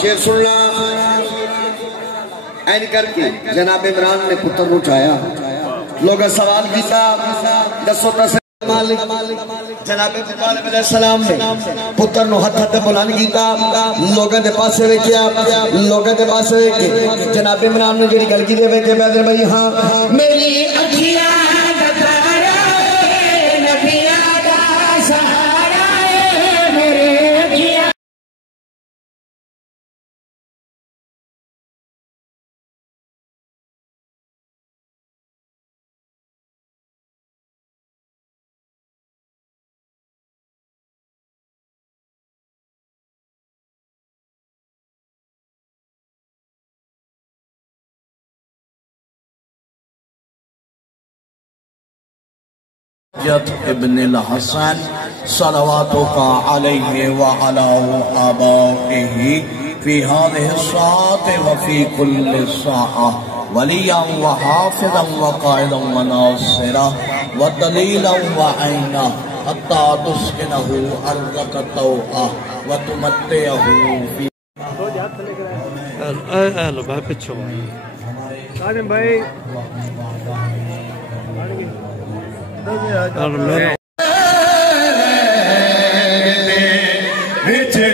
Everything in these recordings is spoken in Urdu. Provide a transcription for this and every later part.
شیر سننا این کر کے جناب عمران نے پتر اٹھایا لوگ سوال کیتا دسو مالک جناب ابراہیم علیہ السلام نے پتر نو ہتھ ہتھ بلند کیتا لوگاں دے پاسے ویکھیا لوگاں دے پاسے ویکھ جناب عمران نے جڑی گل کی دے ویکھ بیدر بھائی ہاں میری اکھیاں دا تارا نبیاں دا سہارا میرے اکھیاں ابن الحسن صلواتك عليه وعلى آبائه في هذه الساعة وفي كل ساعة وليا وحافظا وقائدا وناصرا ودليلا وعينا حتى تسكنه أرضك طوعا وتمتعه في اهلا بھائی پچھو آدم بھائی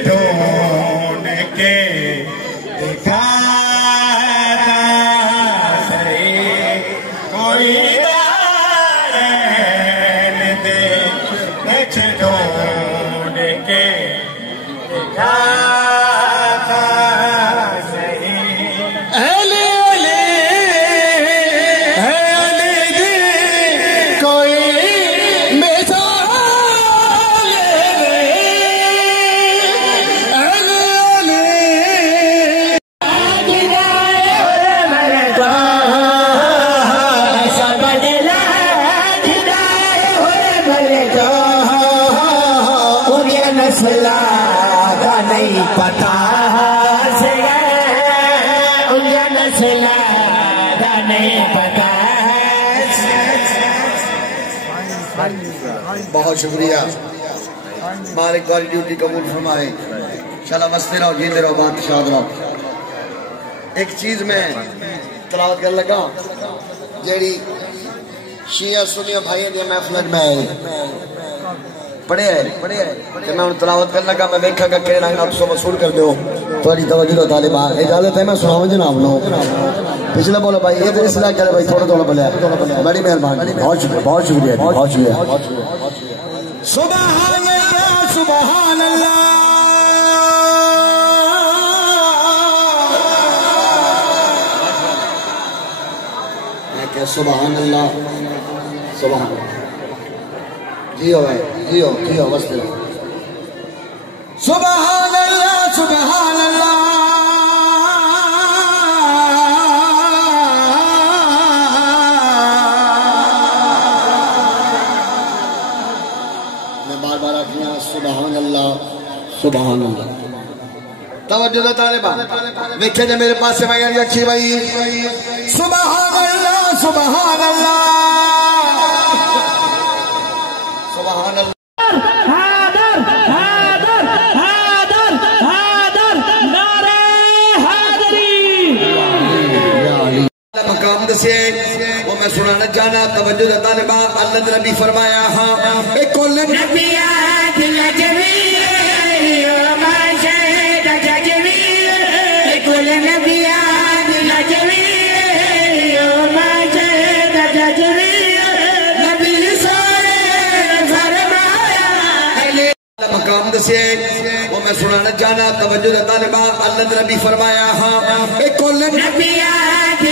ڈھونڈ کے دکھاتا صحیح کوئی دے ڈھونڈ کے دکھاتا صحیح نہیں پتا نہیں پتا بہت شکریہ مالک والی ڈیوٹی قبول فرمائے انشاءاللہ مستے رہو جیندے رہو بات شاد رہو ایک چیز میں تلاوت کر لگا جیڑی شیعہ سنیہ بھائیوں دیا محفلت میں پڑھے ہے کہ میں ان تلاوت کرنا کا میں بیکھا کہ کہنا آپ سو وصول کر دو تھوڑی توجہ دو طالبہ اجازت ہے میں سناؤں جناب لو پچھلے بولو بھائی یہ تو اس لئے چلے بھائی تھوڑا بلے بڑی مہربانی بہت شکریہ بہت شکریہ سبحان اللہ سبحان اللہ میں کہ سبحان اللہ سبحان اللہ جیو بھائی جیو بس دے سبحان اللہ سبحان اللہ میں بار بار آکھنا سبحان اللہ سبحان اللہ توجہ طالبہ دیکھیں جے میرے پاس سے میں اچھی بھائی سبحان اللہ سبحان اللہ سبحان اللہ حاضر حاضر حاضر حاضر نعرہ حاضری مقام دسے وہ میں سنانا چاہنا توجہ طالبہ اللہ نبی فرمایا ہاں اے کل نبیات لجوی وما شہد ججوی اے کل نبیات لجوی وما شہد ججوی مقام دسے وہ میں سنانا چاہنا توجہ طالبہ اللہ نبی فرمایا ہاں اے کل نبیات